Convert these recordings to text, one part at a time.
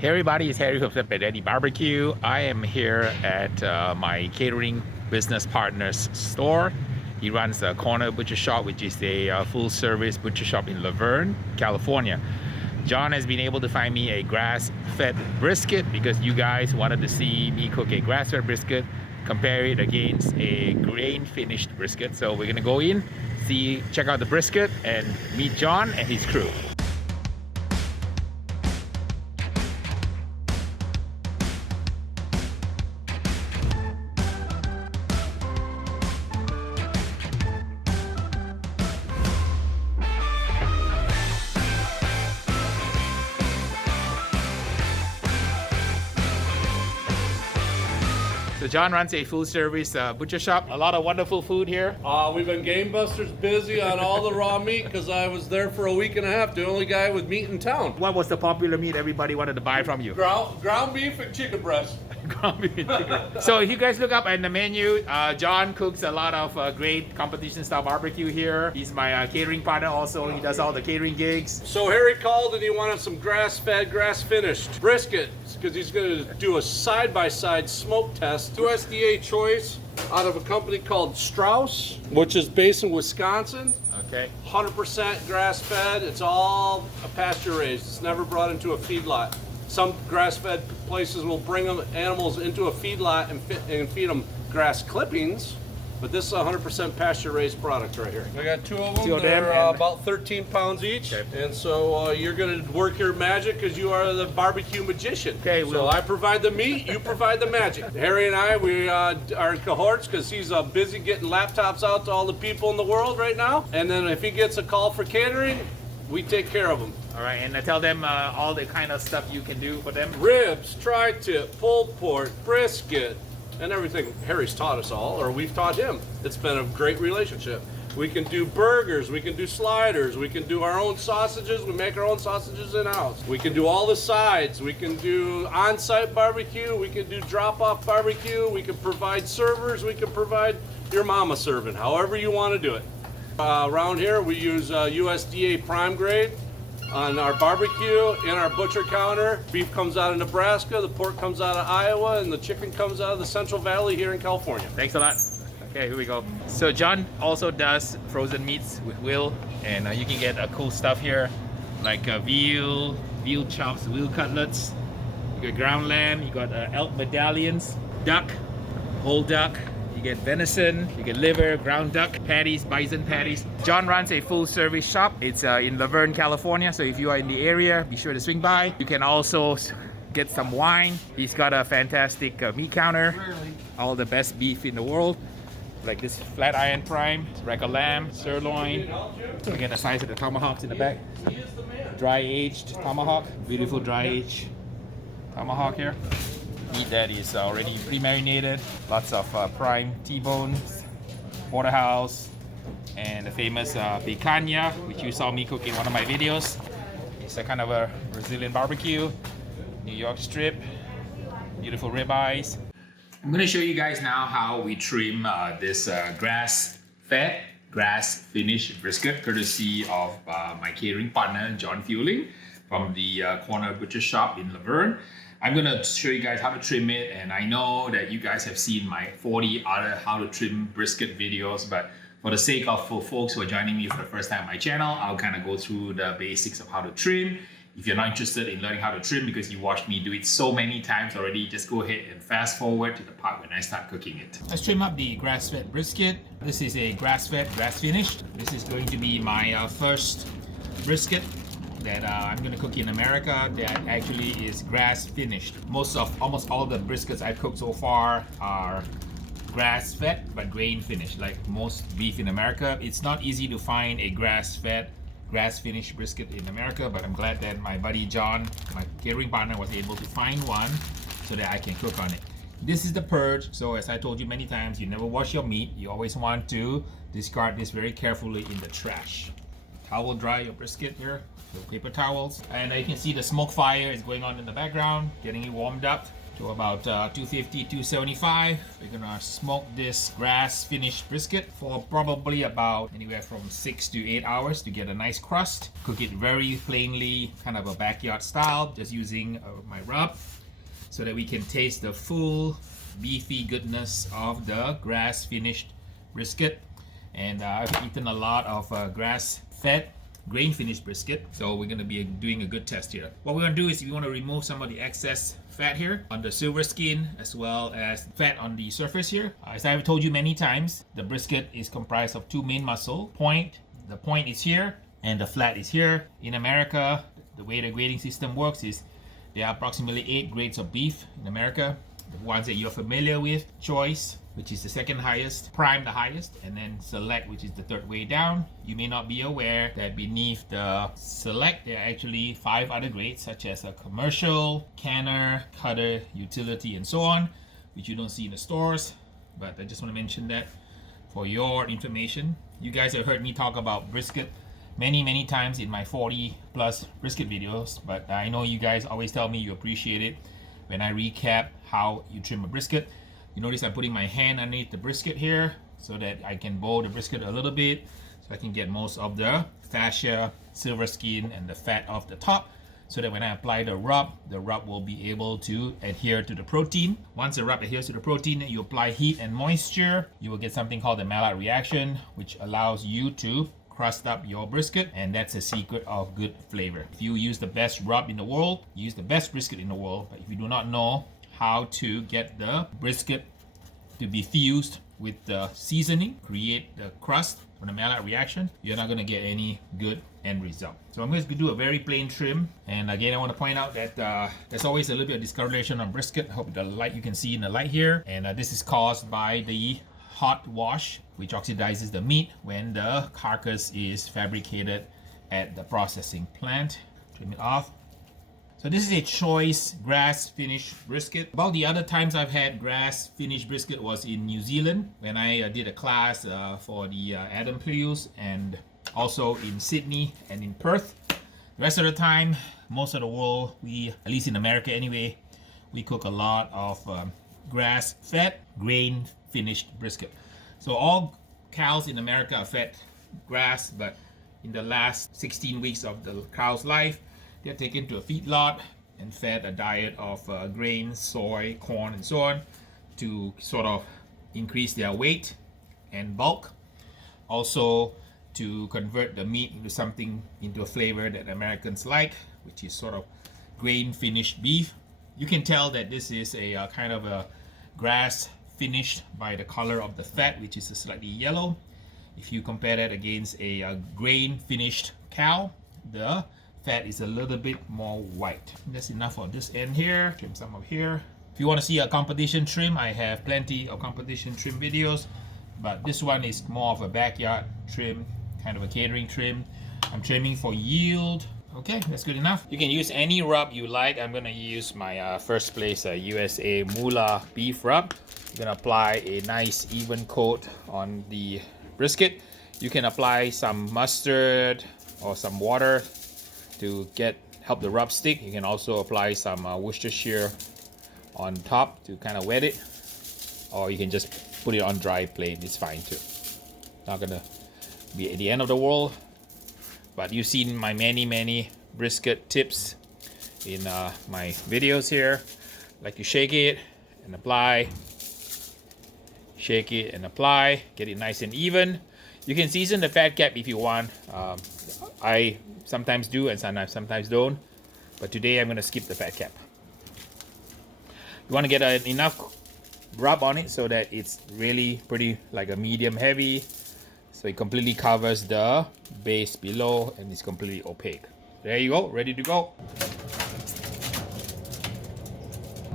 Hey everybody, it's Harry from Dilbertesque BBQ. I am here at my catering business partner's store. He runs a corner butcher shop, which is a full-service butcher shop in Laverne, California. John has been able to find me a grass-fed brisket because you guys wanted to see me cook a grass-fed brisket, compare it against a grain-finished brisket. So we're gonna go in, check out the brisket, and meet John and his crew. So John runs a full-service butcher shop. A lot of wonderful food here. We've been game busters busy on all the raw meat because I was there for a week and a half, the only guy with meat in town. What was the popular meat everybody wanted to buy from you? Ground beef and chicken breast. Ground beef and chicken. So if you guys look up in the menu, John cooks a lot of great competition-style barbecue here. He's my catering partner also. He does all the catering gigs. So Harry called and he wanted some grass-fed, grass-finished brisket because he's going to do a side-by-side smoke test. USDA choice out of a company called Strauss, which is based in Wisconsin. Okay. 100% grass-fed. It's all pasture-raised. It's never brought into a feedlot. Some grass-fed places will bring them animals into a feedlot and feed them grass clippings, but this is a 100% pasture-raised product right here. I got two of them. They're about 13 pounds each, okay. And so you're going to work your magic because you are the barbecue magician. Okay. So I provide the meat, you provide the magic. Harry and I, we are in cohorts because he's busy getting laptops out to all the people in the world right now, and then if he gets a call for catering, we take care of them. All right, and tell them all the kind of stuff you can do for them. Ribs, tri-tip, pulled pork, brisket, and everything. Harry's taught us all, or we've taught him. It's been a great relationship. We can do burgers, we can do sliders, we can do our own sausages, we make our own sausages in-house. We can do all the sides, we can do on-site barbecue, we can do drop-off barbecue, we can provide servers, we can provide your mama serving, however you want to do it. Around here we use USDA prime grade on our barbecue and our butcher counter. Beef comes out of Nebraska, the pork comes out of Iowa, and the chicken comes out of the Central Valley here in California. Thanks a lot. Okay, here we go. So John also does frozen meats with Will, and you can get cool stuff here, like veal chops, veal cutlets. You got ground lamb, you got elk medallions, duck, whole duck. You get venison, you get liver, ground duck, patties, bison patties. John runs a full service shop. It's in Laverne, California. So if you are in the area, be sure to swing by. You can also get some wine. He's got a fantastic meat counter. All the best beef in the world. Like this flat iron prime, rack of lamb, sirloin. Look at the size of the tomahawks in the back. Dry aged tomahawk. Beautiful dry aged tomahawk here. Meat that is already pre-marinated, lots of prime T-bones, porterhouse, and the famous picanha, which you saw me cook in one of my videos. It's a kind of a Brazilian barbecue, New York strip, beautiful ribeyes. I'm going to show you guys now how we trim this grass-fed, grass-finished brisket, courtesy of my catering partner, John Fueling, from the corner butcher shop in Laverne. I'm gonna show you guys how to trim it, and I know that you guys have seen my 40 other how to trim brisket videos, but for the sake of folks who are joining me for the first time on my channel, I'll kind of go through the basics of how to trim. If you're not interested in learning how to trim because you watched me do it so many times already, just go ahead and fast forward to the part when I start cooking it. Let's trim up the grass-fed brisket. This is a grass-fed, grass-finished. This is going to be my first brisket that I'm going to cook in America that actually is grass finished. Almost all the briskets I've cooked so far are grass fed but grain finished. Like most beef in America, it's not easy to find a grass fed, grass finished brisket in America, but I'm glad that my buddy John, my catering partner, was able to find one so that I can cook on it. This is the purge, so as I told you many times, you never wash your meat. You always want to discard this very carefully in the trash. Towel dry your brisket here. So paper towels, and you can see the smoke fire is going on in the background, getting it warmed up. to about 250, 275. We're gonna smoke this grass finished brisket for probably about anywhere from 6 to 8 hours to get a nice crust. Cook it very plainly, kind of a backyard style, just using my rub, so that we can taste the full beefy goodness of the grass finished brisket. And I've eaten a lot of grass fed grain finished brisket, so we're going to be doing a good test here. What we're going to do is we want to remove some of the excess fat here on the silver skin, as well as fat on the surface here. As I've told you many times, the brisket is comprised of two main muscle point. The point is here and the flat is here. In America, the way the grading system works is there are approximately 8 grades of beef in America. The ones that you're familiar with: choice, which is the second highest, prime the highest, and then select, which is the third way down. You may not be aware that beneath the select there are actually 5 other grades, such as a commercial, canner, cutter, utility, and so on, which you don't see in the stores. But I just want to mention that for your information. You guys have heard me talk about brisket many times in my 40 plus brisket videos, but I know you guys always tell me you appreciate it when I recap how you trim a brisket. You notice I'm putting my hand underneath the brisket here so that I can bow the brisket a little bit, so I can get most of the fascia, silver skin, and the fat off the top, so that when I apply the rub will be able to adhere to the protein. Once the rub adheres to the protein, you apply heat and moisture, you will get something called the Maillard reaction, which allows you to crust up your brisket, and that's a secret of good flavor. If you use the best rub in the world, you use the best brisket in the world, but if you do not know how to get the brisket to be fused with the seasoning, create the crust from the Maillard reaction, you're not going to get any good end result. So I'm going to do a very plain trim, and again I want to point out that there's always a little bit of discoloration on brisket. I hope the light, you can see in the light here, and this is caused by the hot wash, which oxidizes the meat when the carcass is fabricated at the processing plant. Trim it off. So this is a choice grass finished brisket. About the other times I've had grass finished brisket was in New Zealand when I did a class for the Adam Plews, and also in Sydney and in Perth. The rest of the time, most of the world, we, at least in America anyway, we cook a lot of grass fed grain finished brisket. So all cows in America are fed grass, but in the last 16 weeks of the cow's life, they're taken to a feedlot and fed a diet of grains, soy, corn, and so on, to sort of increase their weight and bulk. Also to convert the meat into something, into a flavor that Americans like, which is sort of grain finished beef. You can tell that this is a kind of a grass finished by the color of the fat, which is slightly yellow. If you compare that against a grain finished cow, the fat is a little bit more white. That's enough on this end here. Trim some up here. If you want to see a competition trim, I have plenty of competition trim videos, but this one is more of a backyard trim, kind of a catering trim. I'm trimming for yield. Okay, that's good enough. You can use any rub you like. I'm gonna use my First Place USA Moolah beef rub. You're gonna apply a nice even coat on the brisket. You can apply some mustard or some water to help the rub stick. You can also apply some Worcestershire on top to kind of wet it, or you can just put it on dry plain. It's fine too. Not gonna be at the end of the world, but you've seen my many brisket tips in my videos here. Like, you shake it and apply, shake it and apply, get it nice and even. You can season the fat cap if you want. I sometimes do and sometimes don't, but today I'm going to skip the fat cap. You want to get enough rub on it so that it's really pretty, like a medium heavy, so it completely covers the base below and it's completely opaque. There you go, ready to go.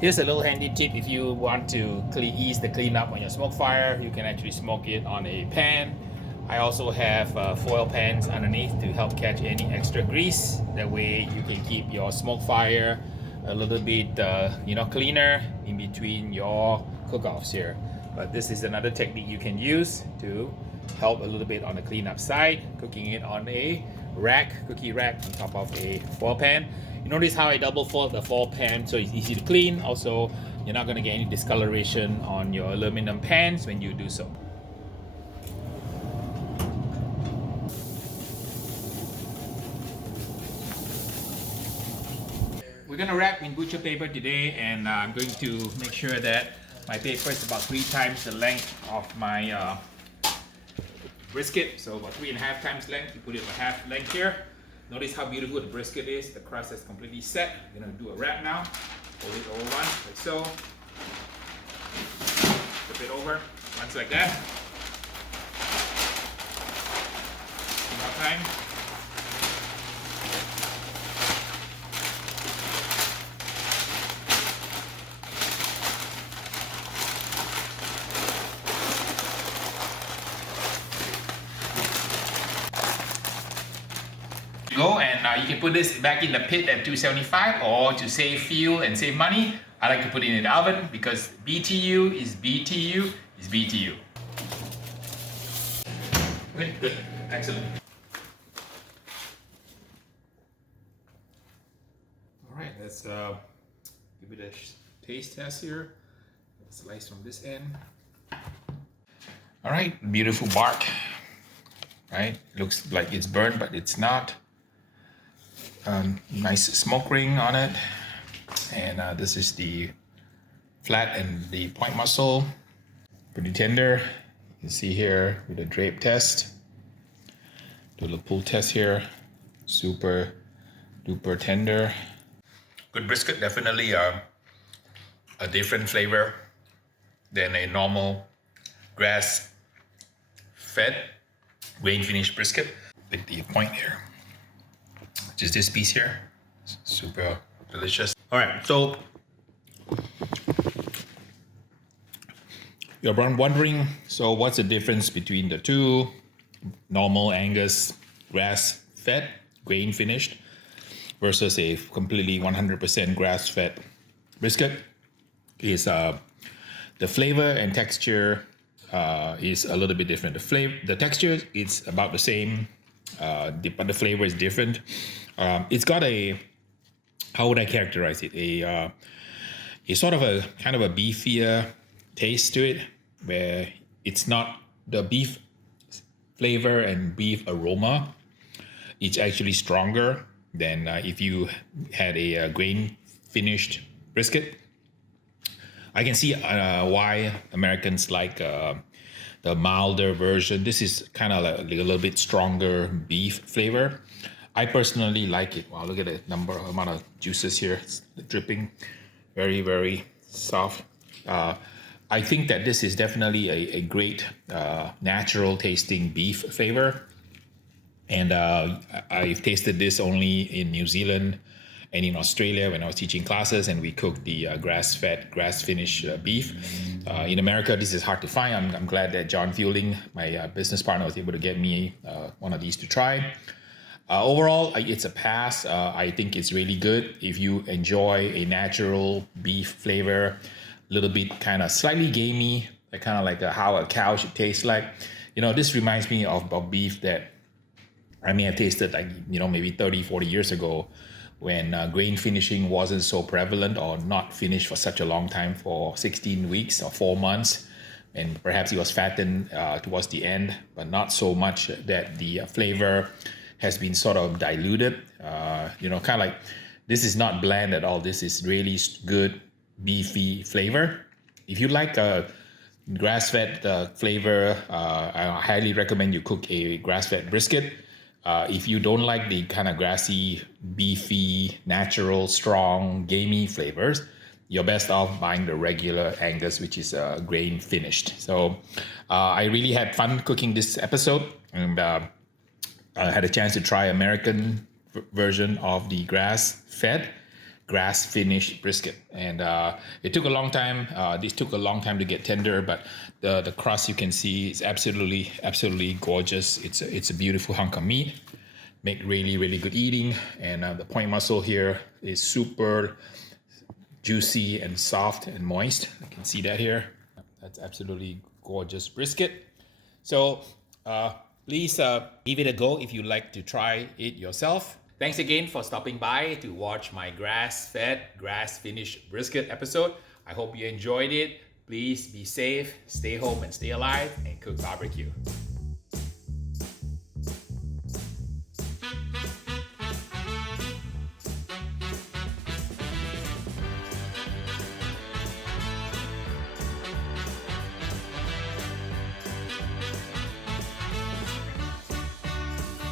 Here's a little handy tip. If you want to ease the cleanup on your smoke fire, you can actually smoke it on a pan. I also have foil pans underneath to help catch any extra grease. That way you can keep your smoke fire a little bit cleaner in between your cook-offs here. But this is another technique you can use to help a little bit on the cleanup side, cooking it on a cookie rack on top of a foil pan. You notice how I double fold the foil pan so it's easy to clean. Also, You're not gonna get any discoloration on your aluminum pans when you do so. We're gonna wrap in butcher paper today, and I'm going to make sure that my paper is about 3 times the length of my brisket. So about 3.5 times length. You put it about half length here. Notice how beautiful the brisket is. The crust is completely set. We're gonna do a wrap now. Fold it over once, like so. Flip it over, once like that. One more time. Go, and you can put this back in the pit at 275, or to save fuel and save money, I like to put it in the oven because BTU is BTU is BTU. Okay, good, excellent. All right, let's give it a taste test here. Slice from this end. All right, beautiful bark. Right, looks like it's burnt, but it's not. Nice smoke ring on it, and this is the flat and the point muscle, pretty tender. You can see here with the drape test, do a little pull test here, super duper tender. Good brisket, definitely a different flavor than a normal grass fed grain finished brisket. With the point here, just this piece here, super delicious. All right, so you're wondering, so what's the difference between the two? Normal Angus grass fed grain finished versus a completely 100% grass fed brisket is the flavor and texture is a little bit different. The texture is about the same, but the flavor is different. It's got a, how would I characterize it? A sort of a kind of a beefier taste to it, where it's not the beef flavor and beef aroma. It's actually stronger than if you had a grain finished brisket. I can see why Americans like the milder version. This is kind of like a little bit stronger beef flavor. I personally like it. Wow, look at the amount of juices here. It's dripping. Very, very soft. I think that this is definitely a great natural tasting beef flavor. And I've tasted this only in New Zealand and in Australia when I was teaching classes, and we cooked the grass-fed, grass-finished beef. In America, this is hard to find. I'm glad that John Fielding, my business partner, was able to get me one of these to try. Overall, it's a pass. I think it's really good if you enjoy a natural beef flavor, a little bit kind of slightly gamey, kind of like how a cow should taste like. You know, this reminds me of beef that I may have tasted like, maybe 30, 40 years ago when grain finishing wasn't so prevalent or not finished for such a long time, for 16 weeks or 4 months. And perhaps it was fattened towards the end, but not so much that the flavor has been sort of diluted. Kind of like, this is not bland at all. This is really good beefy flavor. If you like a grass-fed flavor, I highly recommend you cook a grass-fed brisket. If you don't like the kind of grassy, beefy, natural, strong, gamey flavors, you're best off buying the regular Angus, which is grain finished. So I really had fun cooking this episode, and I had a chance to try American version of the grass-fed, grass-finished brisket, and it took a long time. This took a long time to get tender, but the crust, you can see, is absolutely gorgeous. It's a beautiful hunk of meat, make really good eating, and the point muscle here is super juicy and soft and moist. You can see that here. That's absolutely gorgeous brisket. So please give it a go if you'd like to try it yourself. Thanks again for stopping by to watch my grass-fed, grass-finished brisket episode. I hope you enjoyed it. Please be safe, stay home and stay alive, and cook barbecue.